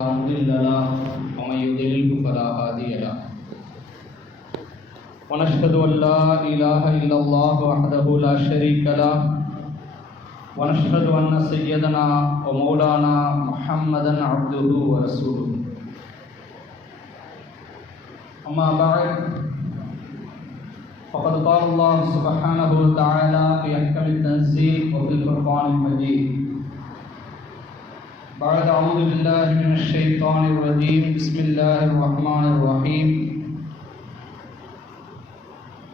لا مضل له ومن يضلل فلا هادي له ونشهد أن لا إله إلا الله وحده لا شريك له ونشهد أن سيدنا ومولانا محمدا عبده ورسوله أما بعد فقد قال الله سبحانه وتعالى في أحكم التنزيل وفي الفرقان المجيد بعد أعوذ بالله من الشيطان الرجيم بسم الله الرحمن الرحيم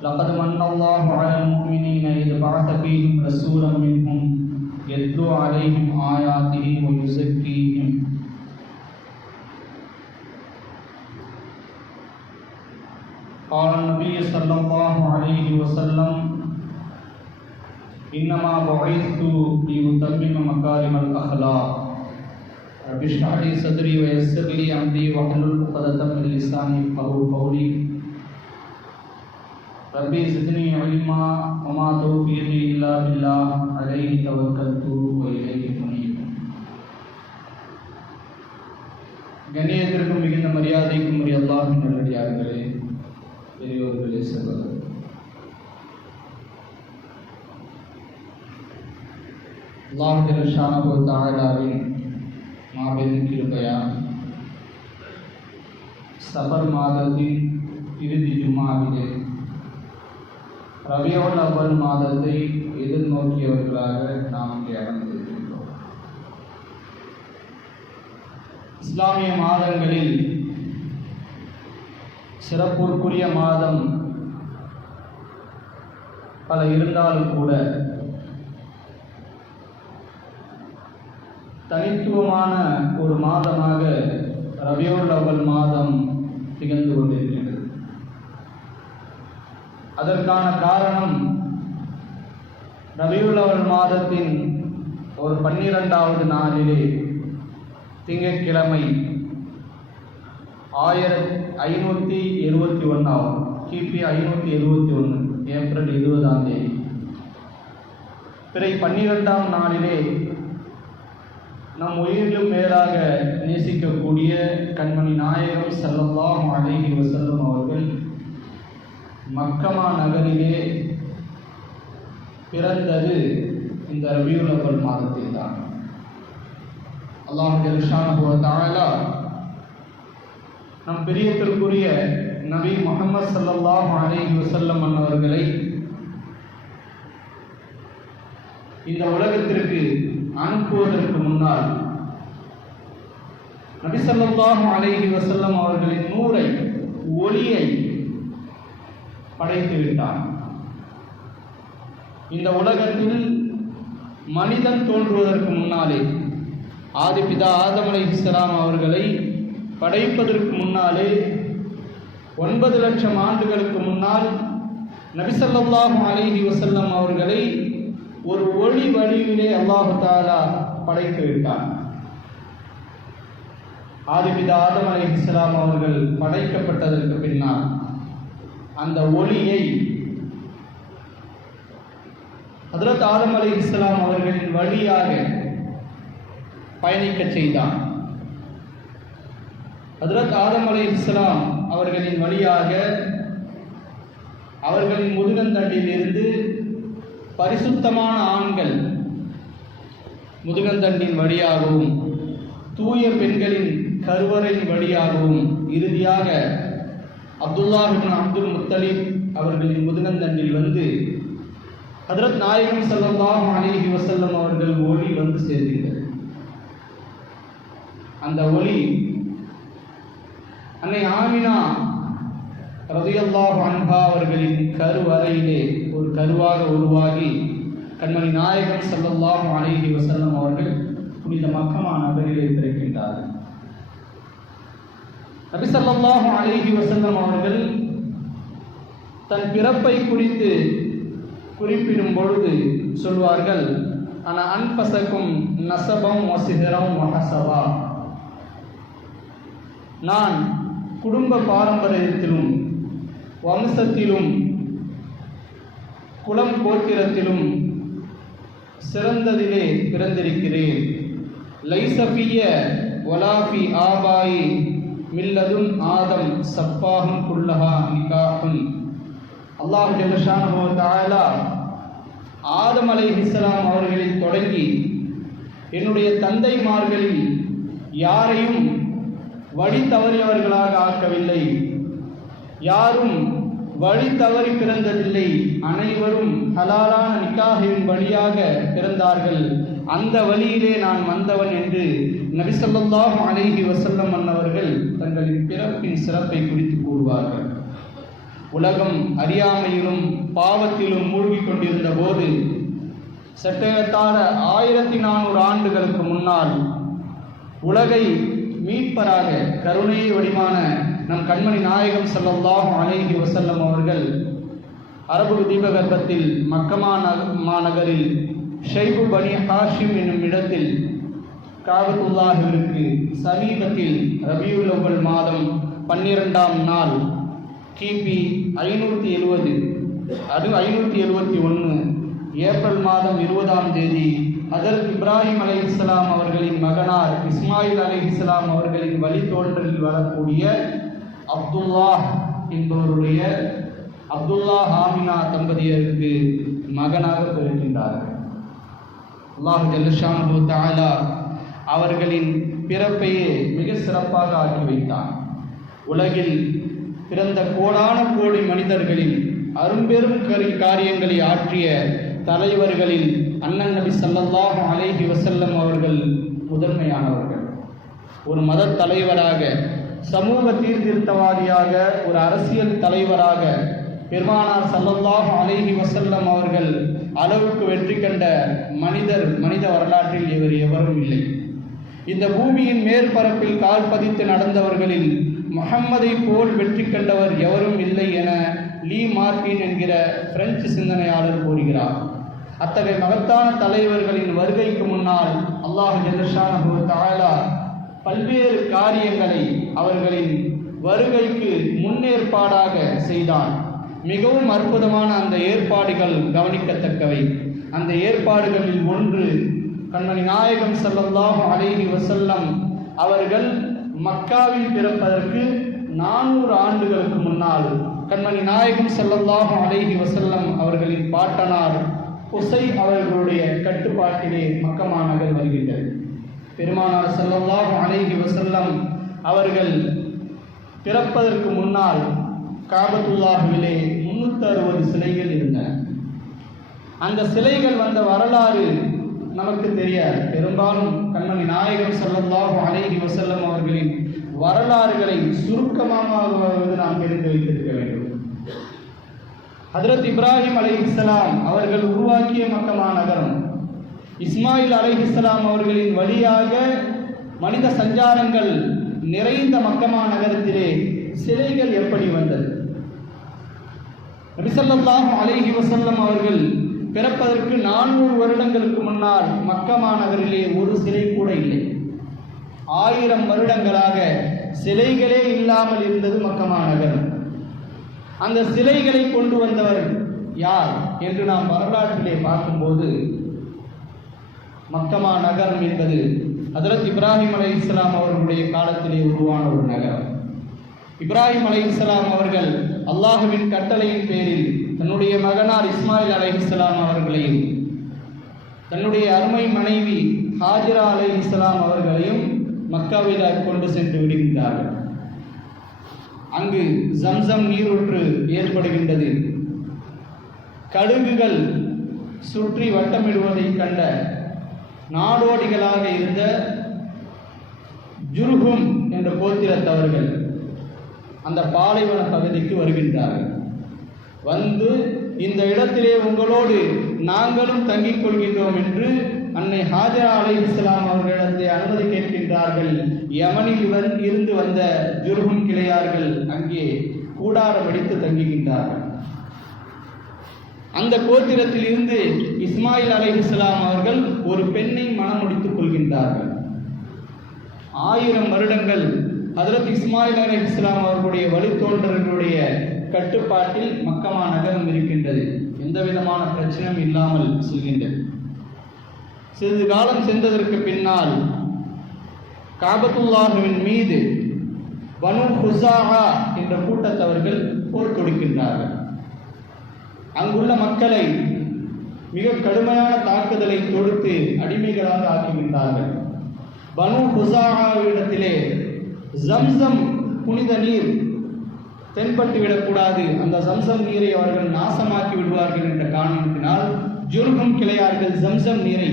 لقد من الله على المؤمنين إذ بعث فيهم رسولا منهم يتلو عليهم آياته ويزكيهم قال النبي صلى الله عليه وسلم إنما بعثت لأتمم مكارم الأخلاق رب اشرح لي صدري ويسر لي أمري واحلل عقدة من لساني يفقهوا قولي ربي زدني علما وما توفيقي إلا بالله عليه توكلت وإليه أنيب. கண்ணியத்திற்கும் மிகுந்த மரியாதைக்கும் உரிய அல்லாஹ்வின் நல்லடியார்களே, பெரியோர்களே, சகோதரர்களே, அல்லாஹ் ஜல்ல ஷானஹு வ தஆலாவின் மாபெரும் கிருபையால் சஃபர் மாதத்தின் இறுதி ஜும்மாவிலே ரபியுல் அவ்வல் மாதத்தை எதிர்நோக்கியவர்களாக நாம் இங்கே அமர்ந்திருக்கின்றோம். இஸ்லாமிய மாதங்களில் சிறப்புக்குரிய மாதம் பல இருந்தாலும் கூட தனித்துவமான ஒரு மாதமாக ரபியுல் அவ்வல் மாதம் திகழ்ந்து கொண்டிருக்கிறது. அதற்கான காரணம், ரபியுல் அவ்வல் மாதத்தின் ஒரு 12வது நாளிலே திங்கட்கிழமை 1571 கிபி 571 ஏப்ரல் 20ஆம் தேதி பிறை 12ஆம் நாளிலே நம் உயிரிலும் மேலாக நேசிக்கக்கூடிய கண்மணி நாயகம் ஸல்லல்லாஹு அலைஹி வஸல்லம் அவர்கள் மக்கமா நகரிலே பிறந்தது இந்த ரபியுல் அவ்வல் மாதத்தில் தான். அல்லாஹ் ஜல்ல ஷானஹு வ தஆலா நம் பிரியத்திற்குரிய நபி முஹம்மது ஸல்லல்லாஹு அலைஹி வஸல்லம் அவர்களை இந்த உலகத்திற்கு அனுப்புவதற்கு முன்னால் நபி ஸல்லல்லாஹு அலைஹி வஸல்லம் அவர்களின் நூரை, ஒளியை படைத்து விட்டார். இந்த உலகத்தில் மனிதன் தோன்றுவதற்கு முன்னாலே, ஆதிபிதா ஆதம் அலைஹிஸ்ஸலாம் அவர்களை படைப்பதற்கு முன்னாலே 9 லட்சம் ஆண்டுகளுக்கு முன்னால் நபி ஸல்லல்லாஹு அலைஹி வஸல்லம் அவர்களை ஒரு ஒளி வடிவிலே அல்லாஹு தஆலா படைத்து விட்டார். ஆதிபிதா ஆதம் அலைஹிஸ்ஸலாம் அவர்கள் படைக்கப்பட்டதற்கு பின்னால் அந்த ஒளியை ஹஜ்ரத் ஆதம் அலைஹிஸ்ஸலாம் அவர்களின் வழியாக பயணிக்க செய்தார். ஹஜ்ரத் ஆதம் அலைஹிஸ்ஸலாம் அவர்களின் வழியாக அவர்களின் முதுகந்தண்டிலிருந்து பரிசுத்தமான ஆண்கள் முதுகந்தண்டின் வழியாகவும், தூய பெண்களின் கருவறையின் வழியாகவும், இறுதியாக அப்துல்லாஹ் இப்னு அப்துல் முத்தலிப் அவர்களின் முதுகந்தண்டில் வந்து ஹஜ்ரத் நாயகம் ஸல்லல்லாஹு அலைஹி வஸல்லம் அவர்கள் ஒளி வந்து சேர்ந்தது. அந்த ஒளி அன்னை ஆமினா ரலியல்லாஹு அன்ஹா அவர்களின் கருவறையிலே ஒரு கருவாக உருவாகி கண்மணி நாயகம் ஸல்லல்லாஹு அலைஹி வஸல்லம் அவர்கள் புனித மக்கமா நகரிலே பிறக்கின்றார்கள். நபி ஸல்லல்லாஹு அலைஹி வஸல்லம் அவர்கள் தன் பிறப்பை குறித்து குறிப்பிடும் பொழுது சொல்வார்கள், அன அன்பசக்கும் நசபம் வசிஹரம் வஹசபா, நான் குடும்ப பாரம்பரியத்திலும் வம்சத்திலும் குலம் கோத்திரத்திலும் சிறந்ததிலே பிறந்திருக்கிறேன். லைசபிய வலாஃபி ஆபாயி மில்லதுன் ஆதம் சப்பாஹும் குல்லஹா நிகாஹுன். அல்லாஹ் ஜல்லஷானஹு வ தஆலா ஆதம் அலைஹிஸ்ஸலாம் அவர்களில் தொடங்கி என்னுடைய தந்தைமார்களில் யாரையும் வழி தவறியவர்களாக ஆக்கவில்லை, யாரும் வழி தவறி பிறந்ததில்லை, அனைவரும் ஹலாலான நிக்காஹின் வழியாக பிறந்தார்கள், அந்த வழியிலே நான் வந்தவன் என்று நபி ஸல்லல்லாஹு அலைஹி வஸல்லம் அன்னவர்கள் தங்களின் பிறப்பின் சிறப்பை குறித்து கூறுவார்கள். உலகம் அறியாமையிலும் பாவத்திலும் மூழ்கி கொண்டிருந்த போது சற்றேறத்தாழ 1400 ஆண்டுகளுக்கு முன்னால் உலகை மீட்பராக கருணை வடிவான நம் கண்மணி நாயகம் ஸல்லல்லாஹு அலைஹி வஸல்லம் அவர்கள் அரபு தீபகற்பத்தில் மக்கமா மாநகரில் ஷைபு பனி ஹாஷிம் என்னும் இடத்தில் காபத்துல்லாஹிற்கு சமீபத்தில் ரபியுல் அவ்வல் மாதம் 12ஆம் நாள் கிபி 570 அது 571 ஏப்ரல் மாதம் 20ஆம் தேதி ஹதரத் இப்ராஹிம் அலைஹிஸ்ஸலாம் அவர்களின் மகனார் இஸ்மாயில் அலைஹிஸ்ஸலாம் அவர்களின் வழித்தோன்றலில் வரக்கூடிய அப்துல்லாஹ் என்பவருடைய அப்துல்லாஹ் ஆமினா தம்பதியருக்கு மகனாக பிறக்கின்றார்கள். அல்லாஹ் ஜல்லஷானஹு வ தஆலா அவர்களின் பிறப்பையே மிக சிறப்பாக ஆக்கி வைத்தார். உலகில் பிறந்த கோடான கோடி மனிதர்களில் அரும்பெரும் காரியங்களை ஆற்றிய தலைவர்களில் அண்ணன் நபி ஸல்லல்லாஹு அலைஹி வஸல்லம் அவர்கள் முதன்மையானவர்கள். ஒரு மத தலைவராக, சமூக சீர்திருத்தவாதியாக, ஒரு அரசியல் தலைவராக பெருமானார் ஸல்லல்லாஹு அலைஹி வஸல்லம் அவர்கள் அளவுக்கு வெற்றி கண்ட மனித வரலாற்றில் இவர் எவரும் இல்லை. இந்த பூமியின் மேற்பரப்பில் கால் பதித்து நடந்தவர்களில் முஹம்மதை போல் வெற்றி கண்டவர் எவரும் இல்லை என லீ மார்டின் என்கிற பிரெஞ்சு சிந்தனையாளர் கூறுகிறார். அத்தகைய மகத்தான தலைவர்களின் வருகைக்கு முன்னால் அல்லாஹ் ஜல்லஷானஹு வ தஆலா பல்வேறு காரியங்களை அவர்களின் வருகைக்கு முன்னேற்பாடாக செய்தான். மிகவும் அற்புதமான அந்த ஏற்பாடுகள் கவனிக்கத்தக்கவை. அந்த ஏற்பாடுகளில் ஒன்று, கண்மணி நாயகம் ஸல்லல்லாஹு அலைஹி வஸல்லம் அவர்கள் மக்காவில் பிறப்பதற்கு 400 ஆண்டுகளுக்கு முன்னால் கண்மணி நாயகம் ஸல்லல்லாஹு அலைஹி வஸல்லம் அவர்களின் பாட்டனார் உசை அவர்களுடைய கட்டுப்பாட்டிலே மக்கமா நகர் வருகின்றது. பெருமானார் ஸல்லல்லாஹு அலைஹி வஸல்லம் அவர்கள் பிறப்பதற்கு முன்னால் காபத்துல்லாஹிலே 360 சிலைகள் இருந்தன. அந்த சிலைகள் வந்த வரலாறு நமக்கு தெரியாது. பெரும்பாலும் கண்மணி நாயகம் ஸல்லல்லாஹு அலைஹி வஸல்லம் அவர்களின் வரலாறுகளை சுருக்கமாக நாம் தெரிந்து வைத்திருக்க வேண்டும். ஹதரத் இப்ராஹிம் அலைஹிஸ்ஸலாம் அவர்கள் உருவாக்கிய மக்கமா நகரம், இஸ்மாயில் அலைஹிஸ்ஸலாம் அவர்களின் வழியாக மனித சஞ்சாரங்கள் நிறைந்த மக்கமா நகரத்திலே சிலைகள் எப்படி வந்தது? நபி ஸல்லல்லாஹு அலைஹி வஸல்லம் அவர்கள் பிறப்பதற்கு 400 வருடங்களுக்கு முன்னால் மக்கமா நகரிலே ஒரு சிலை கூட இல்லை. 1000 வருடங்களாக சிலைகளே இல்லாமல் இருந்தது மக்கமா நகரம். அந்த சிலைகளை கொண்டு வந்தவர் யார் என்று நாம் வரலாற்றிலே பார்க்கும்போது, மக்கமா நகரம் என்பது ஹதரத் இப்ராஹிம் அலைஹிஸ்ஸலாம் அவர்களுடைய காலத்திலே உருவான ஒரு நகரம். இப்ராஹிம் அலைஹிஸ்ஸலாம் அவர்கள் அல்லாஹுவின் கட்டளையின் பேரில் தன்னுடைய மகனார் இஸ்மாயில் அலைஹிஸ்ஸலாம் அவர்களையும் தன்னுடைய அருமை மனைவி ஹாஜரா அலைஹிஸ்ஸலாம் அவர்களையும் மக்காவில் கொண்டு சென்று விடுகின்றார்கள். அங்கு ஜம்சம் நீரூற்று ஏற்படுகின்றது. கழுகுகள் சுற்றி வட்டமிடுவதை கண்ட நாடோடிகளாக இருந்த ஜுர்ஹும் என்ற கோத்திரத்தவர்கள் அந்த பாலைவன பகுதிக்கு வருகின்றார்கள். வந்து இந்த இடத்திலே உங்களோடு நாங்களும் தங்கிக் கொள்கின்றோம் என்று அன்னை ஹாஜரா அலைஹிஸ்ஸலாம் அவர்களிடத்தை அனுமதி கேட்கின்றார்கள். யமனில் இருந்து வந்த ஜுர்ஹும் கிளையார்கள் அங்கே கூடாரம் அடித்து தங்குகின்றார்கள். அந்த கோத்திரத்தில் இருந்து இஸ்மாயில் அலைஹிஸ்ஸலாம் அவர்கள் ஒரு பெண்ணை மணமுடித்துக் கொள்கின்றார்கள். 1000 வருடங்கள் ஹதரத் இஸ்மாயில் அலைஹிஸ்ஸலாம் அவர்களுடைய வழித்தோன்றர்களுடைய கட்டுப்பாட்டில் மக்கமா நகரம் இருக்கின்றது. எந்த விதமான பிரச்சனையும் இல்லாமல் செல்கின்றது. சிறிது காலம் சென்றதற்கு பின்னால் காபத்துல்லாஹுவின் மீது பனு ஹுஸாஆ என்ற கூட்டத்தவர்கள் போர் தொடுக்கின்றார்கள். அங்குள்ள மக்களை மிக கடுமையான தாக்குதலை தொடுத்து அடிமைகளாக ஆக்குகின்றார்கள். பனு ஹுஸாஆவிடத்திலே ஜம்சம் புனித நீர் தென்பட்டுவிடக்கூடாது, அந்த ஜம்சம் நீரை அவர்கள் நாசமாக்கி விடுவார்கள் என்ற காரணத்தினால் ஜுர்ஹும் கிளையார்கள் ஜம்சம் நீரை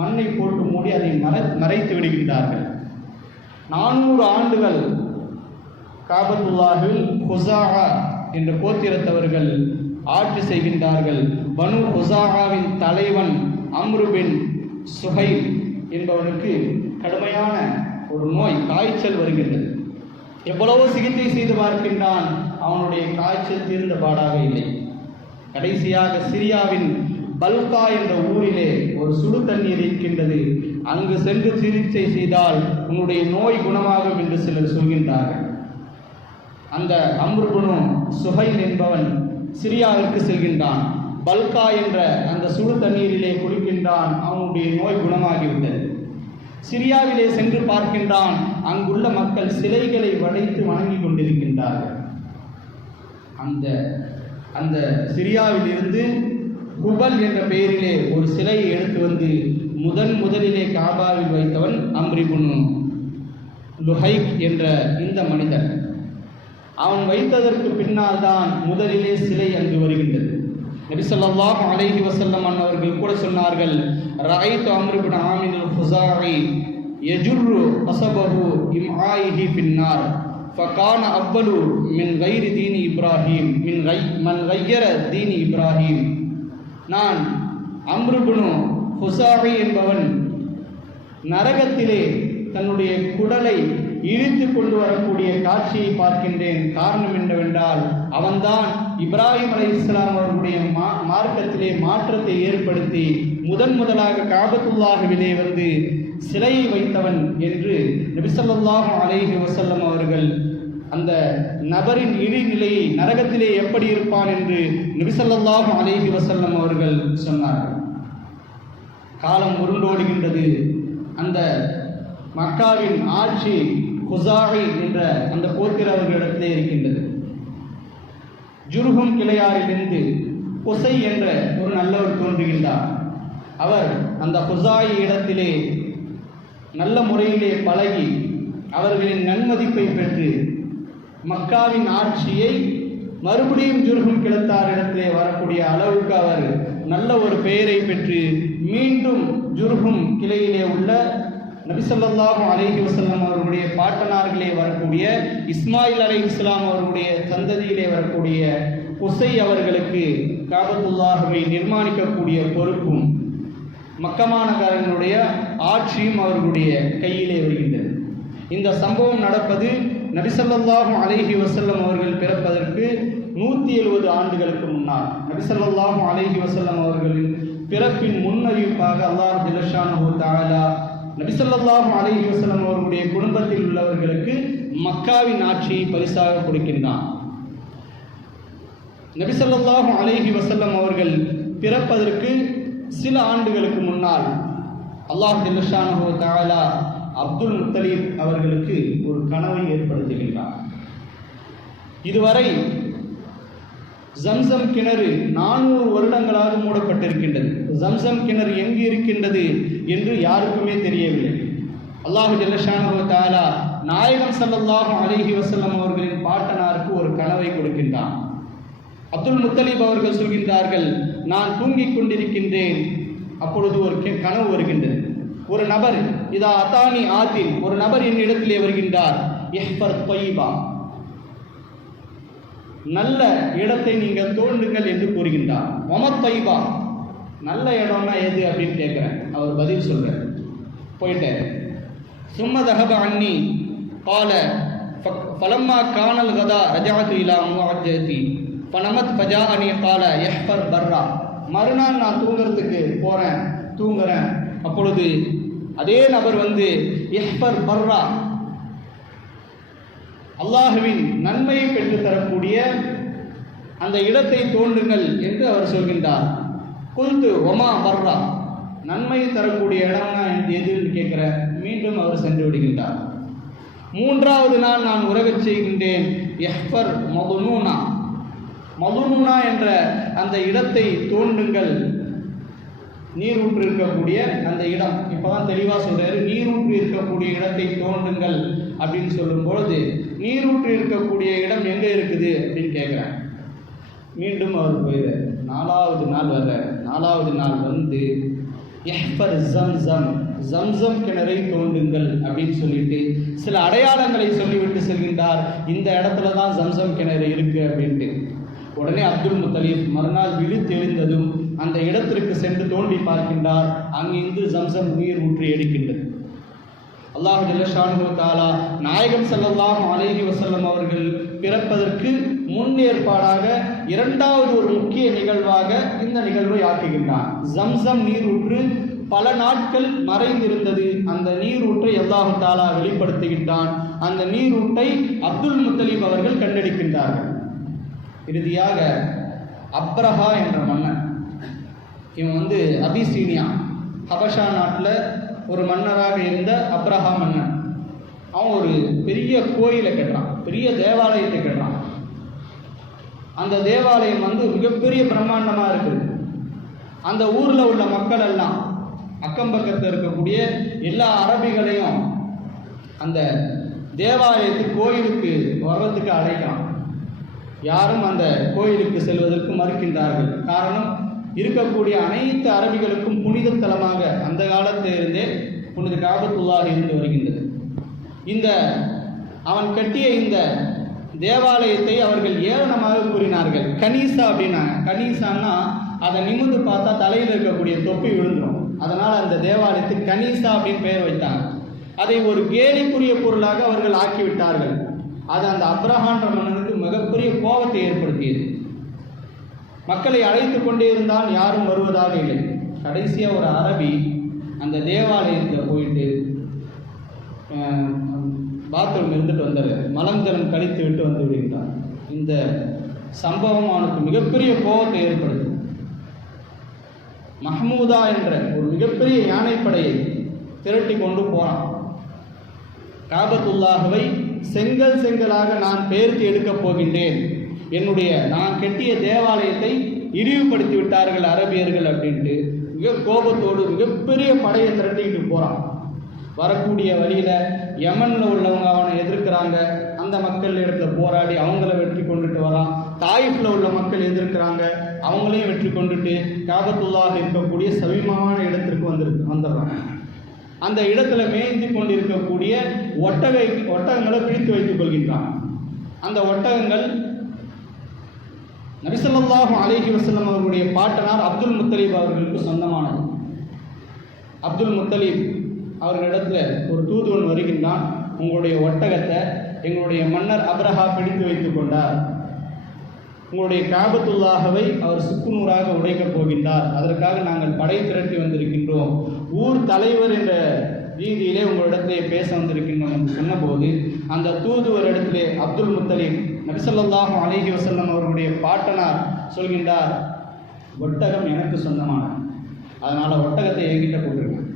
மண்ணை போட்டு மூடி அதை மறைத்து விடுகின்றார்கள். 400 ஆண்டுகள் காபத்துல்லாஹில் ஹுஸாஆ என்ற கோத்திரத்தவர்கள் ஆட்சி செய்கின்றார்கள். பனு ஹுஸாஆவின் தலைவன் அம்ரு பின் சுஹைல் என்பவனுக்கு கடுமையான ஒரு நோய், காய்ச்சல் வருகின்றது. எவ்வளவோ சிகிச்சை செய்து பார்க்கின்றான், அவனுடைய காய்ச்சல் தீர்ந்த பாடாக இல்லை. கடைசியாக சிரியாவின் பல்கா என்ற ஊரிலே ஒரு சுடு தண்ணீர் இருக்கின்றது, அங்கு சென்று சிகிச்சை செய்தால் உன்னுடைய நோய் குணமாகும் என்று சிலர் சொல்கின்றார்கள். அந்த அம்ரு பின் சுஹைல் என்பவன் சிரியாவிற்கு செல்கின்றான். பல்கா என்ற அந்த சுடு தண்ணீரிலே குளிக்கின்றான், அவனுடைய நோய் குணமாகிவிட்டது. சிரியாவிலே சென்று பார்க்கின்றான், அங்குள்ள மக்கள் சிலைகளை வளைத்து வணங்கி கொண்டிருக்கின்றார்கள். அந்த சிரியாவில் இருந்து குபல் என்ற பெயரிலே ஒரு சிலையை எடுத்து வந்து முதலிலே காபாவில் வைத்தவன் அம்ரு பின் லுஹைக் என்ற இந்த மனிதன். அவன் வைத்ததற்கு பின்னால் தான் முதலிலே சிலை அங்கு வருகின்றது. நபி ஸல்லல்லாஹு அலைஹி வஸல்லம் அவர்கள் கூட சொன்னார்கள், ரஅய்து அம்ரு பின் ஆமிர் அல்-ஹுஸாஇ யஜுர்ரு கஸபஹு இம்ஆயிஹி ஃபின்னார் ஃபகான அவ்வலு மின் கைரி தீனி இப்ராஹிம் மன் கையர தீனி இப்ராஹிம். நான் அம்ரு பின் ஹுஸாஇ என்பவன் நரகத்திலே தன்னுடைய குடலை இழுத்து கொண்டு வரக்கூடிய காட்சியை பார்க்கின்றேன். காரணம் என்னவென்றால், அவன்தான் இப்ராஹிம் அலைஹிஸ்ஸலாம் அவர்களுடைய மார்க்கத்திலே மாற்றத்தை ஏற்படுத்தி முதலாக காபத்துல்லாஹ்விலே வந்து சிலையை வைத்தவன் என்று நபி ஸல்லல்லாஹு அலைஹி வஸல்லம் அவர்கள் அந்த நபரின் இழிநிலையை, நரகத்திலே எப்படி இருப்பான் என்று நபி ஸல்லல்லாஹு அலைஹி வஸல்லம் அவர்கள் சொன்னார்கள். காலம் உருண்டோடுகின்றது. அந்த மக்காவின் ஆட்சி ஹுஸாஇ என்ற அந்த கோத்திரவர்களிடத்திலே இருக்கின்றது. ஜுர்ஹும் கிளையாரிலிருந்து குசை என்ற ஒரு நல்லவர் தோன்றுகின்றார். அவர் அந்த ஹுஸாஇ இடத்திலே நல்ல முறையிலே பழகி அவர்களின் நன்மதிப்பை பெற்று மக்காவின் ஆட்சியை மறுபடியும் ஜுர்ஹும் கிளத்தாரிடத்திலே வரக்கூடிய அளவுக்கு அவர் நல்ல ஒரு பெயரை பெற்று மீண்டும் ஜுர்ஹும் கிளையிலே உள்ள நபி ஸல்லல்லாஹு அலைஹி வஸல்லம் அவர்களுடைய பாட்டனார்களே வரக்கூடிய இஸ்மாயில் அலைஹிஸ்ஸலாம் அவர்களுடைய சந்ததியிலே வரக்கூடிய குசை அவர்களுக்கு காபத்துல்லாஹ்வை நிர்மாணிக்கக்கூடிய பொறுப்பும் மக்கமானகாரர்களுடைய ஆட்சியும் அவர்களுடைய கையிலே வருகின்றது. இந்த சம்பவம் நடப்பது நபி ஸல்லல்லாஹு அலைஹி வஸல்லம் அவர்கள் பிறப்பதற்கு 170 ஆண்டுகளுக்கு முன்னால். நபி ஸல்லல்லாஹு அலைஹி வஸல்லம் அவர்களின் பிறப்பின் முன்னறிவிப்பாக அல்லாஹ் ஜல்லஷானஹு தஆலா நபி ஸல்லல்லாஹு அலைஹி வஸல்லம் அவர்களுடைய குடும்பத்தில் உள்ளவர்களுக்கு மக்காவின் ஆட்சியை பரிசாக கொடுக்கின்றான். நபி ஸல்லல்லாஹு அலைஹி வஸல்லம் அவர்கள் பிறப்பதற்கு சில ஆண்டுகளுக்கு முன்னால் அல்லாஹ் ஜல்லஷானஹு தஆலா அப்துல் முத்தலிப் அவர்களுக்கு ஒரு கனவை ஏற்படுத்துகின்றார். இதுவரை ஜம்சம் கிணறு 400 வருடங்களாக மூடப்பட்டிருக்கின்றது. ஜம்சம் கிணறு எங்கு இருக்கின்றது என்று யாருக்குமே தெரியவில்லை. அல்லாஹ் ஜல்லஷானஹு தஆலா நாயகம் ஸல்லல்லாஹு அலைஹி வஸல்லம் அவர்களின் பாட்டனாருக்கு ஒரு கனவை கொடுக்கின்றான். அப்துல் முத்தலிப் அவர்கள் சொல்கின்றார்கள், நான் தூங்கிக் கொண்டிருக்கின்றேன், அப்பொழுது ஒரு கனவு வருகின்றது. ஒரு நபர் இதா அத்தானி ஆத்தின், ஒரு நபர் என்னிடத்திலே வருகின்றார், இஹ்ஃபர் த்வைபா, நல்ல இடத்தை நீங்கள் தோண்டுங்கள் என்று கூறுகின்றார். ஒமத் த்வைபா, நல்ல இடம்னா எது அப்படின்னு கேட்குறேன். அவர் பதில் சொல்றார், போயிட்டார். சும்ம தஹப அன்னி கால ஃபலம்மா கானல் கதா ரஜஅது இலா முஅஜ்ஜதி ஃபனமத் ஃபஜாஅனி கால இஹ்ஃபர் பர்ரா. மறுநாள் நான் தூங்குறதுக்கு போகிறேன், தூங்குறேன். அப்பொழுது அதே நபர் வந்து இஹ்ஃபர் பர்ரா, அல்லாஹுவின் நன்மையை பெற்றுத்தரக்கூடிய அந்த இடத்தை தோண்டுங்கள் என்று அவர் சொல்கின்றார். குல்து ஒமா பர்ரா, நன்மையை தரக்கூடிய இடம்னா எதுன்னு கேட்குற, மீண்டும் அவர் சென்று விடுகின்றார். மூன்றாவது நாள் நான் உறவச் செய்கின்றேன். எஹ்பர் மதுனூனா, மதுனூனா என்ற அந்த இடத்தை தோண்டுங்கள். நீரூற்று இருக்கக்கூடிய அந்த இடம், இப்போதான் தெளிவாக சொல்றாரு, நீரூற்று இருக்கக்கூடிய இடத்தை தோண்டுங்கள் அப்படின்னு சொல்லும் பொழுது நீரூற்று இருக்கக்கூடிய இடம் எங்கே இருக்குது அப்படின்னு கேட்குறேன். மீண்டும் அவர் போயிடுறார். 4வது நாள் வர்றார். 4வது நாள் வந்து எஹ்பர் ஜம்சம், ஜம்சம் கிணறை தோண்டுங்கள் அப்படின்னு சொல்லிட்டு சில அடையாளங்களை சொல்லிவிட்டு செல்கின்றார். இந்த இடத்துல தான் ஜம்சம் கிணறு இருக்கு அப்படின்ட்டு. உடனே அப்துல் முத்தலீப் மறுநாள் விழித்தெழுந்ததும் அந்த இடத்திற்கு சென்று தோண்டி பார்க்கின்றார். அங்கிருந்து ஜம்சம் நீர் ஊற்றி எடுக்கின்றது. அல்லாஹ் ஜல்லஷானு தஆலா நாயகம் ஸல்லல்லாஹு அலைஹி வஸல்லம் அவர்கள் பிறப்பதற்கு முன்னேற்பாடாக 2வது ஒரு முக்கிய நிகழ்வாக இந்த நிகழ்வை ஆக்குகின்றார். ஜம்சம் நீர் ஊற்று பல நாட்கள் மறைந்திருந்தது. அந்த நீரூற்றை அல்லாஹ் தஆலா வெளிப்படுத்துகின்றான். அந்த நீரூற்றை அப்துல் முத்தலீப் அவர்கள் கண்டெடுக்கின்றார்கள். இறுதியாக அப்ரஹா என்ற மன்னன், இவன் வந்து அபிசீனியா ஹபஷா நாட்டில் ஒரு மன்னராக இருந்த அப்ரஹா மன்னன், அவன் ஒரு பெரிய கோயிலை கட்டுறான், பெரிய தேவாலயத்தை கட்டுறான். அந்த தேவாலயம் வந்து மிகப்பெரிய பிரம்மாண்டமாக இருக்குது. அந்த ஊரில் உள்ள மக்கள் எல்லாம், அக்கம் பக்கத்தில் இருக்கக்கூடிய எல்லா அரபிகளையும் அந்த தேவாலயத்துக்கு கோயிலுக்கு வர்றதுக்கு அழைக்கிறான். யாரும் அந்த கோயிலுக்கு செல்வதற்கு மறுக்கின்றார்கள். காரணம், இருக்கக்கூடிய அனைத்து அரபிகளுக்கும் புனித தலமாக அந்த காலத்திலிருந்தே புனித காபத்துல்லாஹ் இருந்து வருகின்றது. இந்த அவன் கட்டிய இந்த தேவாலயத்தை அவர்கள் ஏளனமாக கூறினார்கள். கனீசா அப்படின்னாங்க. கனீசான்னா அதை நிமிர்ந்து பார்த்தா தலையில் இருக்கக்கூடிய தொப்பி விழுந்துடும். அதனால் அந்த தேவாலயத்துக்கு கனீசா அப்படின்னு பெயர் வைத்தாங்க. அதை ஒரு கேலிக்குரிய பொருளாக அவர்கள் ஆக்கிவிட்டார்கள். அது அந்த அப்ரஹான்ற மன்னனுக்கு மிகப்பெரிய கோபத்தை ஏற்படுத்தியது. மக்களை அழைத்து கொண்டே இருந்தால் யாரும் வருவதாக இல்லை. கடைசியாக ஒரு அரபி அந்த தேவாலயத்தில் போயிட்டு பாத்ரூம் இருந்துட்டு வந்தார். மலம் ஜலம் கழித்து விட்டு வந்து விடுகின்றார். இந்த சம்பவம் அவனுக்கு மிகப்பெரிய கோபத்தை ஏற்படுத்தும். மஹ்மூதா என்ற ஒரு மிகப்பெரிய யானைப்படையை திரட்டி கொண்டு போனான். காபத்துல்லாஹவை செங்கலாக நான் பெயர்த்து எடுக்கப் போகின்றேன், நான் கட்டிய தேவாலயத்தை இழிவுபடுத்தி விட்டார்கள் அரபியர்கள் அப்படின்ட்டு மிக கோபத்தோடு மிகப்பெரிய படையை திரட்டிக்கிட்டு போகிறான். வரக்கூடிய வழியில் யமனில் உள்ளவங்க அவனை எதிர்க்கிறாங்க. அந்த மக்கள் இடத்துல போராடி அவங்கள வெற்றி கொண்டுட்டு வரான். தாயிஃபில் உள்ள மக்கள் எதிர்க்கிறாங்க, அவங்களையும் வெற்றி கொண்டுட்டு காபத்துல்லாஹ் இருக்கக்கூடிய சமீபமான இடத்திற்கு வந்துடுறாங்க. அந்த இடத்துல மேய்ந்து கொண்டிருக்கக்கூடிய ஒட்டகங்களை பிடித்து வைத்துக் கொள்கின்றான். அந்த ஒட்டகங்கள் நபி ஸல்லல்லாஹு அலைஹி வஸல்லம் அவர்களுடைய பாட்டனார் அப்துல் முத்தலீப் அவர்களுக்கு சொந்தமானது. அப்துல் முத்தலீப் அவர்களிடத்துல ஒரு தூதுவன் வருகின்றான். உங்களுடைய ஒட்டகத்தை எங்களுடைய மன்னர் அப்ரஹா பிடித்து வைத்துக் கொண்டார். உங்களுடைய காபத்துல்லாஹவை அவர் சுக்குநூறாக உடைக்கப் போகின்றார். அதற்காக நாங்கள் படை திரட்டி வந்திருக்கின்றோம். ஊர் தலைவர் என்ற ரீதியிலே உங்களிடத்திலே பேச வந்திருக்கின்றோம் என்று சொன்னபோது அந்த தூதுவர் இடத்திலே அப்துல் முத்தலீப் நபி ஸல்லல்லாஹு அலைஹி வஸல்லம் அவர்களுடைய பாட்டனார் சொல்கின்றார், ஒட்டகம் எனக்கு சொந்தமானது, அதனால் ஒட்டகத்தை என்கிட்ட போட்டிருக்கேன்.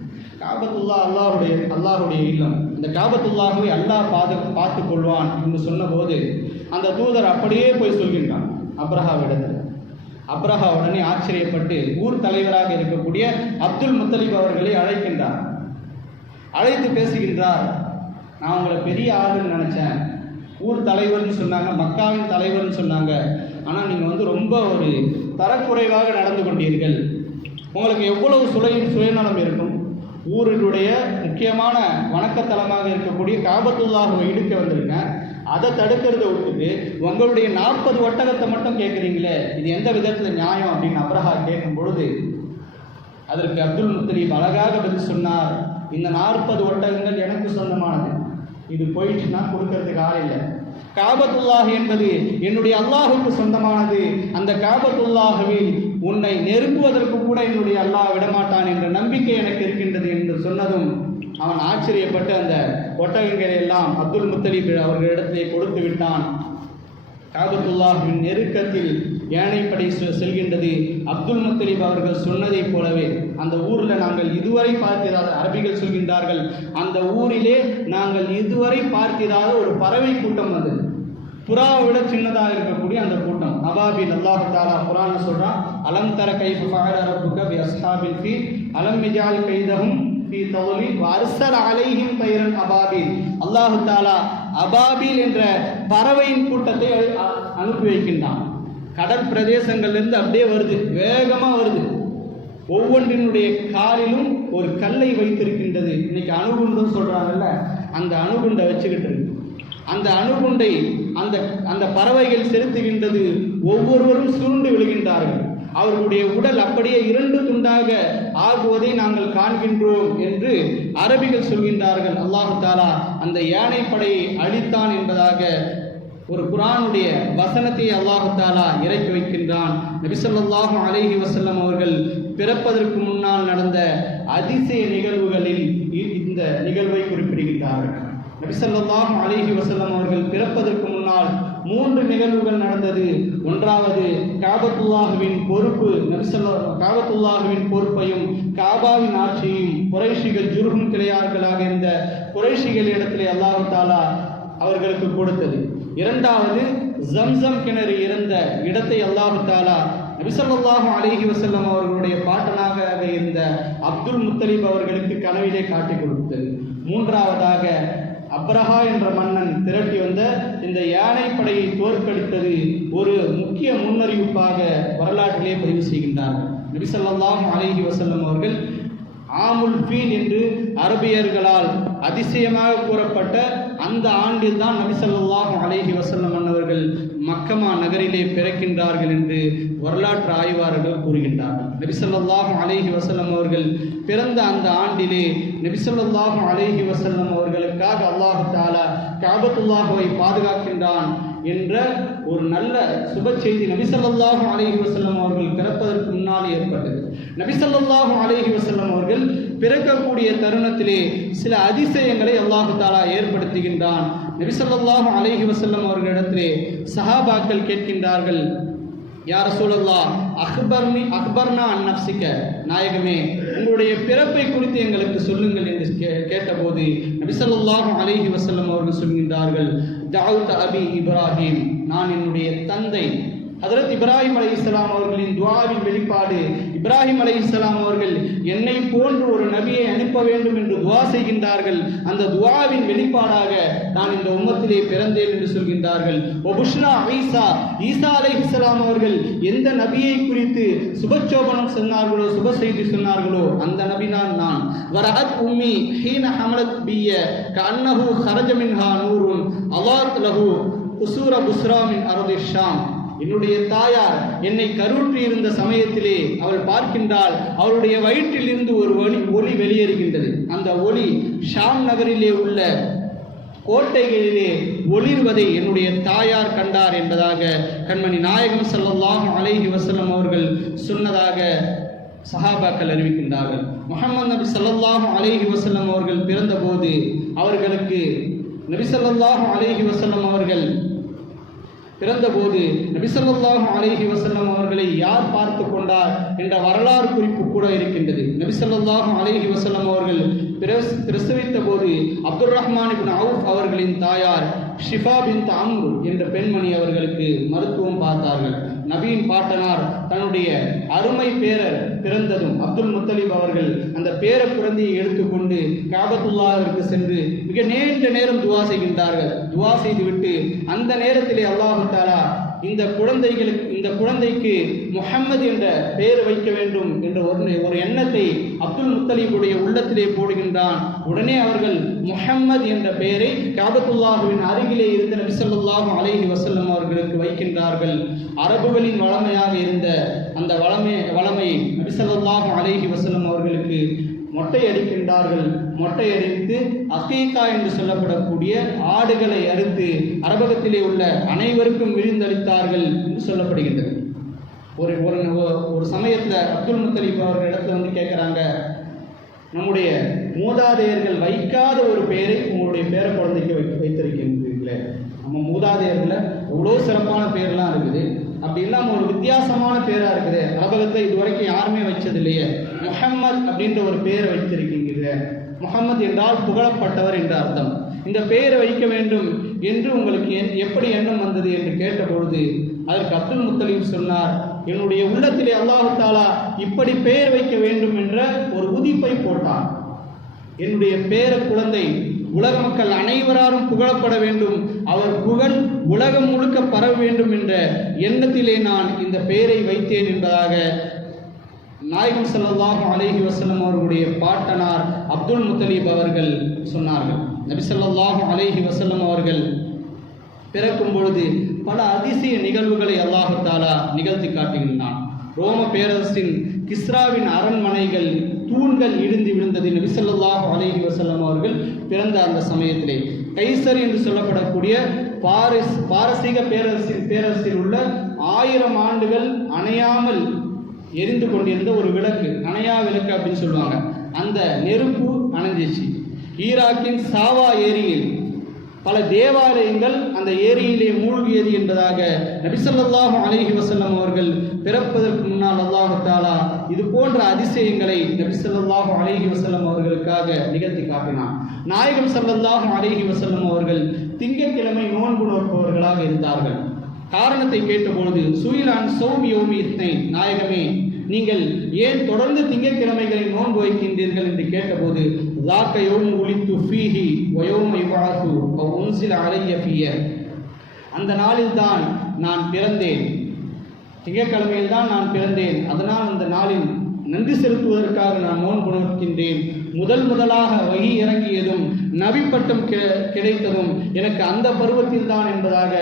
காபத்துல்லா அல்லாஹுடைய இல்லம், இந்த காபத்துல்லாஹுவை அல்லாஹ் பார்த்து கொள்வான் என்று சொன்னபோது அந்த தூதர் அப்படியே போய் சொல்கின்றான் அப்ரஹாவிடத்தில். அப்ரஹா உடனே ஆச்சரியப்பட்டு ஊர் தலைவராக இருக்கக்கூடிய அப்துல் முத்தலீப் அவர்களை அழைக்கின்றார். அழைத்து பேசுகின்றார். நான் உங்களை பெரிய ஆளுன்னு நினச்சேன், ஊர் தலைவர்னு சொன்னாங்க, மக்காவின் தலைவர்னு சொன்னாங்க, ஆனால் நீங்கள் ரொம்ப ஒரு தரக்குறைவாக நடந்து கொண்டீர்கள். உங்களுக்கு எவ்வளவு சுயநலம் இருக்கும். ஊரினுடைய முக்கியமான வணக்கத்தலமாக இருக்கக்கூடிய காபத்துல்லாஹை இடுக்க வந்திருக்கேன், அதை தடுக்கிறத விட்டுட்டு உங்களுடைய 40 ஒட்டகத்தை மட்டும் கேட்குறீங்களே, இது எந்த விதத்தில் நியாயம் அப்படின்னு அப்ரஹா கேட்கும் பொழுது அதற்கு அப்துல் முத்தலீப் அழகாக பதில் சொன்னார், இந்த 40 ஒட்டகங்கள் எனக்கு சொந்தமானது, இது போயிடுச்சுன்னா கொடுக்கறதுக்கு ஆள் இல்லை. காபத்துல்லாஹ் என்பது என்னுடைய அல்லாஹுக்கு சொந்தமானது. அந்த காபத்துல்லாஹுவில் உன்னை நெருங்குவதற்கு கூட என்னுடைய அல்லாஹ் விடமாட்டான் என்ற நம்பிக்கை எனக்கு இருக்கின்றது என்று சொன்னதும் அவன் ஆச்சரியப்பட்டு அந்த ஒட்டகங்களை எல்லாம் அப்துல் முத்தலீப் அவர்களிடத்திலே கொடுத்து விட்டான். காபத்துல்லாஹ்வின் நெருக்கத்தில் யானைப்படை செல்கின்றது. அப்துல் முத்தலிப் அவர்கள் சொன்னதை போலவே அந்த ஊரில் நாங்கள் இதுவரை பார்த்திராத, அரபிகள் சொல்கின்றார்கள், அந்த ஊரிலே நாங்கள் இதுவரை பார்த்திராத ஒரு பறவை கூட்டம் வந்தது. புறாவை விட சின்னதாக இருக்கக்கூடிய அந்த கூட்டம் அபாபில். அல்லாஹ் தஆலா குர்ஆன்ல சொல்றான், அலம் தர கைஃப ஃபஅல ரப்புக பி அஸ்ஹாபில் ஃபீல் அலம் யஜ்அல் கைதஹும் ஃபீ தவ்லீல் வ அர்ஸல அலைஹிம் தைரன் அபாபில். அல்லாஹ் தஆலா அபாபில் என்ற பறவையின் கூட்டத்தை அனுப்பி வைக்கின்றான். கடல் பிரதேசங்கள்லேருந்து அப்படியே வருது, வேகமாக வருது. ஒவ்வொன்றினுடைய காலிலும் ஒரு கல்லை வைத்திருக்கின்றது. இன்னைக்கு அணுகுண்டுன்னு சொல்றாங்கல்ல, அந்த அணுகுண்டை வச்சுக்கிட்டு இருக்கு. அந்த அணுகுண்டை அந்த பறவைகள் செலுத்துகின்றது. ஒவ்வொருவரும் சுருண்டு விழுகின்றார்கள். அவர்களுடைய உடல் அப்படியே 2 துண்டாக ஆகுவதை நாங்கள் காண்கின்றோம் என்று அரபிகள் சொல்கின்றார்கள். அல்லாஹ் தஆலா அந்த யானைப்படையை அழித்தான் என்பதாக ஒரு குர்ஆனுடைய வசனத்தை அல்லாஹ் தஆலா இறக்கி வைக்கின்றான். நபி ஸல்லல்லாஹு அலைஹி வஸல்லம் அவர்கள் பிறப்பதற்கு முன்னால் நடந்த அதிசய நிகழ்வுகளில் இந்த நிகழ்வை குறிப்பிடுகின்றார்கள். நபி ஸல்லல்லாஹு அலைஹி வஸல்லம் அவர்கள் பிறப்பதற்கு முன்னால் 3 நிகழ்வுகள் நடந்தது. ஒன்றாவது காபத்துல்லாஹ்வின் பொறுப்பு, காபத்துல்லாஹ்வின் பொறுப்பையும் காபாவின் ஆட்சியையும் குறைஷிகள் ஜுர்ஹும் கிளையார்களாக இருந்த குறைஷிகள் இடத்திலே அல்லாஹ் தஆலா அவர்களுக்கு கொடுத்தது. இரண்டாவது ஜம்சம் கிணறு இருந்த இடத்தை அல்லாஹ் தஆலா நபி ஸல்லல்லாஹு அலைஹி வஸல்லம் அவர்களுடைய பாட்டனாக இருந்த அப்துல் முத்தலிப் அவர்களுக்கு கனவிலே காட்டி கொடுத்தது. மூன்றாவதாக அப்ரஹா என்ற மன்னன் திரட்டி வந்த இந்த யானைப்படையை தோற்கடித்தது ஒரு முக்கிய முன்னறிவிப்பாக வரலாற்றிலே பதிவு செய்கின்றார்கள். நபி ஸல்லல்லாஹு அலைஹி வஸல்லம் அவர்கள் ஆமுல் ஃபீல் என்று அரபியர்களால் அதிசயமாக கூறப்பட்ட அந்த ஆண்டில் தான் நபி ஸல்லல்லாஹு அலைஹி வஸல்லம் அவர்கள் மக்கமா நகரிலே பிறக்கின்றார்கள் என்று வரலாற்று ஆய்வாளர்கள் கூறுகின்றார்கள். நபி ஸல்லல்லாஹு அலைஹி வஸல்லம் அவர்கள் பிறந்த அந்த ஆண்டிலே நபி ஸல்லல்லாஹு அலைஹி வஸல்லம் அவர்களுக்காக அல்லாஹ் தஆலா கஅபத்துல்லாஹ்வை பாதுகாக்கின்றான் என்ற ஒரு நல்ல சுப செய்தி நபி ஸல்லல்லாஹு அலைஹி வஸல்லம் அவர்கள் பிறப்பதற்கு முன்னால் ஏற்பட்டது. நபி ஸல்லல்லாஹு அலைஹி வஸல்லம் அவர்கள் பிறக்கக்கூடிய தருணத்திலே சில அதிசயங்களை அல்லாஹ் தஆலா ஏற்படுத்துகின்றான். நபி ஸல்லல்லாஹு அலைஹி வஸல்லம் அவர்களிடத்திலே சஹாபாக்கள் கேட்கின்றார்கள், யா ரசூலல்லாஹ் அக்பர்னா அன் நஃப்ஸிக, நாயகமே உங்களுடைய பிறப்பை குறித்து எங்களுக்கு சொல்லுங்கள் என்று கேட்டபோது நபி ஸல்லல்லாஹு அலைஹி வஸல்லம் அவர்கள் சொல்கின்றார்கள், தஅவுத அபி இப்ராஹிம், நான் என்னுடைய தந்தை ஹஜ்ரத் இப்ராஹிம் அலைஹிஸ்ஸலாம் அவர்களின் துஆவின் வெளிப்பாடு. இப்ராஹிம் அலைஹிஸ்ஸலாம் அவர்கள் என்னை போன்று ஒரு நபியை அனுப்ப வேண்டும் என்று துஆ செய்கின்றார்கள். அந்த துஆவின் வெளிப்பாடாக நான் இந்த உம்மத்திலே பிறந்தேன் என்று சொல்கின்றார்கள். ஒபுஷ்னா ஈசா அலைஹிஸ்ஸலாம் அவர்கள் எந்த நபியை குறித்து சுபச்சோபனம் சொன்னார்களோ, சுப செய்தி சொன்னார்களோ, அந்த நபி நான். வரஹத் உம்மி ஹீன ஹமலத் பிய கஅன்னஹு ஹரஜ மின்ஹா நூருன் அலாத் லஹு குசூர புஸ்ரா மின் அர்தி ஷாம். என்னுடைய தாயார் என்னை கருவுற்றி இருந்த சமயத்திலே அவள் பார்க்கின்றால் அவருடைய வயிற்றில் இருந்து ஒரு ஒளி வெளியேறுகின்றது. அந்த ஒளி ஷாம் நகரிலே உள்ள கோட்டைகளிலே ஒளிர்வதை என்னுடைய தாயார் கண்டார் என்பதாக கண்மணி நாயகம் ஸல்லல்லாஹு அலைஹி வஸல்லம் அவர்கள் சொன்னதாக சஹாபாக்கள் அறிவிக்கின்றார்கள். முஹம்மது நபி ஸல்லல்லாஹு அலைஹி வஸல்லம் அவர்கள் பிறந்தபோது அவர்களுக்கு நபி ஸல்லல்லாஹு அலைஹி வஸல்லம் அவர்கள் பிறந்தபோது நபி ஸல்லல்லாஹு அலைஹி வஸல்லம் அவர்களை யார் பார்த்து கொண்டார் என்ற வரலாறு குறிப்பு கூட இருக்கின்றது. நபி ஸல்லல்லாஹு அலைஹி வஸல்லம் அவர்கள் பிரசவித்த போது அப்துர் ரஹ்மான் இப்னு அவுஃப் அவர்களின் தாயார் ஷிஃபா பின்த் அம்ர் என்ற பெண்மணி அவர்களுக்கு மருத்துவம் பார்த்தார்கள். நபியின் பாட்டனார் தன்னுடைய அருமை பேரர் பிறந்ததும் அப்துல் முத்தலிப் அவர்கள் அந்த பேர குழந்தையை எடுத்துக்கொண்டு காபத்துல்லாஹ்விற்கு சென்று மிக நீண்ட நேரம் துஆ செய்கின்றார்கள். துஆ செய்துவிட்டு அந்த நேரத்திலே அல்லாஹ் தஆலா இந்த குழந்தைக்கு முஹம்மது என்ற பெயர் வைக்க வேண்டும் என்ற ஒரு எண்ணத்தை அப்துல் முத்தலிபுடைய உள்ளத்திலே போடுகின்றான். உடனே அவர்கள் முஹம்மது என்ற பெயரை காபத்துல்லாஹ்வின் அருகிலே இருந்த நபி ஸல்லல்லாஹு அலைஹி வஸல்லம் அவர்களுக்கு வைக்கின்றார்கள். அரபுகளின் வளமையாக இருந்த அந்த வளமையை நபி ஸல்லல்லாஹு அலைஹி வஸல்லம் அவர்களுக்கு மொட்டை அடிக்கின்றார்கள். மொட்டை அடித்து அகீகா என்று சொல்லப்படக்கூடிய ஆடுகளை அறுத்து அரபகத்திலே உள்ள அனைவருக்கும் விருந்தளித்தார்கள் என்று சொல்லப்படுகின்றது. ஒரு சமயத்தில் அப்துல் முத்தலிப் அவர்கள் இடத்துல வந்து கேட்குறாங்க, நம்முடைய மூதாதையர்கள் வைக்காத ஒரு பெயரை உங்களுடைய பேர குழந்தைக்கு வைத்திருக்கின்றீர்களே, நம்ம மூதாதையர்களை எவ்வளோ சிறப்பான பேர்லாம் இருக்குது. அப்படி இல்லாமல் ஒரு வித்தியாசமான பேராக இருக்குது. அரபகத்தை இதுவரைக்கும் யாருமே வச்சது இல்லையே. முஹம்மது அப்படின்ற ஒரு பேரை வைத்திருக்கீங்க. முஹம்மது என்றால் புகழப்பட்டவர் என்ற அர்த்தம். இந்த பெயரை வைக்க வேண்டும் என்று உங்களுக்கு எப்படி எண்ணம் வந்தது என்று கேட்டபொழுது அதற்கு அப்துல் முத்தலீப் சொன்னார், என்னுடைய உள்ளத்திலே அல்லாஹ் தஆலா இப்படி பெயர் வைக்க வேண்டும் என்ற ஒரு உதிப்பை போட்டார். என்னுடைய பேர குழந்தை உலக மக்கள் அனைவராலும் புகழப்பட வேண்டும், அவர் புகழ் உலகம் முழுக்க பரவ வேண்டும் என்ற எண்ணத்திலே நான் இந்த பெயரை வைத்தேன் என்பதாக நாயகம் ஸல்லல்லாஹு அலைஹி வஸல்லம் அவர்களுடைய பாட்டனார் அப்துல் முத்தலீப் அவர்கள் சொன்னார்கள். நபி ஸல்லல்லாஹு அலைஹி வஸல்லம் அவர்கள் பிறக்கும் பொழுது பல அதிசய நிகழ்வுகளை அல்லாஹ் தஆலா நிகழ்த்தி காட்டுகின்றான். ரோம பேரரசின் கிஸ்ராவின் அரண்மனைகள் தூண்கள் இடிந்து விழுந்தது. நபி ஸல்லல்லாஹு அலைஹி வஸல்லம் அவர்கள் பிறந்த அந்த சமயத்திலே கைசர் என்று சொல்லப்படக்கூடிய பாரசீக பேரரசில் உள்ள 1000 ஆண்டுகள் அணையாமல் எரிந்து கொண்டிருந்த ஒரு விளக்கு, அணையா விளக்கு அப்படின்னு சொல்லுவாங்க, அந்த நெருப்பு அணைஞ்சிச்சு. ஈராக்கின் சாவா ஏரியில் பல தேவாலயங்கள் அந்த ஏரியிலே மூழ்கியது என்பதாக நபி ஸல்லல்லாஹு அலைஹி வஸல்லம் அவர்கள் பிறப்பதற்கு முன்னால் அல்லாஹ் தஆலா இது போன்ற அதிசயங்களை நபி ஸல்லல்லாஹு அலைஹி வஸல்லம் அவர்களுக்காக நிகழ்த்தி காட்டினார். நாயகம் ஸல்லல்லாஹு அலைஹி வஸல்லம் அவர்கள் திங்கட்கிழமை நோன்பு நோற்பவர்களாக இருந்தார்கள். காரணத்தை கேட்டபொழுது சுயிலான் சௌமி யோமி இஸ்னைன், நாயகமே நீங்கள் ஏன் தொடர்ந்து திங்கட்கிழமைகளை நோன்பு வைக்கின்றீர்கள் என்று கேட்டபோது ذاك يوم ولدت فيه ويوم يبعث وانزل علي فيه, அந்த நாளில் தான் நான் பிறந்தேன், திங்கட்கிழமையில் தான் நான் பிறந்தேன், அதனால் அந்த நாளில் நன்றி செலுத்துவதற்காக நான் நோன்பு நோக்கின்றேன். முதலாக வகி இறங்கியதும் நபி பட்டம் கிடைத்ததும் எனக்கு அந்த பருவத்தில் தான் என்பதாக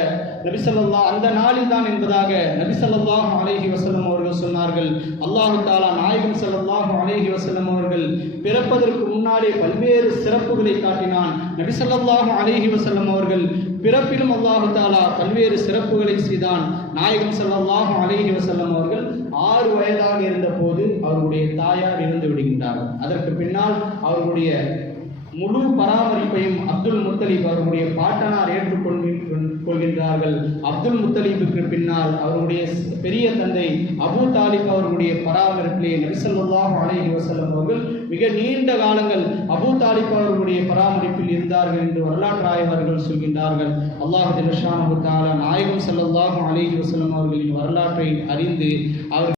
அந்த நாளில் தான் என்பதாக நபி ஸல்லல்லாஹு அலைஹி வஸல்லம் அவர்கள் சொன்னார்கள். அல்லாஹ் தஆலா நாயகம் ஸல்லல்லாஹு அலைஹி வஸல்லம் அவர்கள் பிறப்பதற்கு முன்னாலே பல்வேறு சிறப்புகளை காட்டினான். நபி ஸல்லல்லாஹு அலைஹி வஸல்லம் அவர்கள் பிறப்பிலும் அல்லாஹ் தஆலா பல்வேறு சிறப்புகளை செய்தான். நாயகம் ஸல்லல்லாஹு அலைஹி வஸல்லம் அவர்கள் 6 வயதாக இருந்த போது அவருடைய தாயார் இறந்து விடுகின்றார்கள். அதற்கு பின்னால் அவருடைய முழு பராமரிப்பையும் அப்துல் முத்தலீப் அவருடைய பாட்டனார் ஏற்றுக்கொள்கின்றார்கள். அப்துல் முத்தலீபுக்கு பின்னால் அவருடைய பெரிய தந்தை அபூ தாலிப் அவர்களுடைய பராமரிப்பிலே நபி ஸல்லல்லாஹு அலைஹி வஸல்லம் அவர்கள் மிக நீண்ட காலங்கள் அபூ தாலிப் அவர்களுடைய பராமரிப்பில் இருந்தார்கள் என்று வரலாற்று ஆய்வாளர்கள் சொல்கின்றார்கள். அல்லாஹ் ஜல்ல ஷானஹு தஆலா நாயகம் ஸல்லல்லாஹு அலைஹி வஸல்லம் அவர்களின் வரலாற்றை அறிந்து அவர்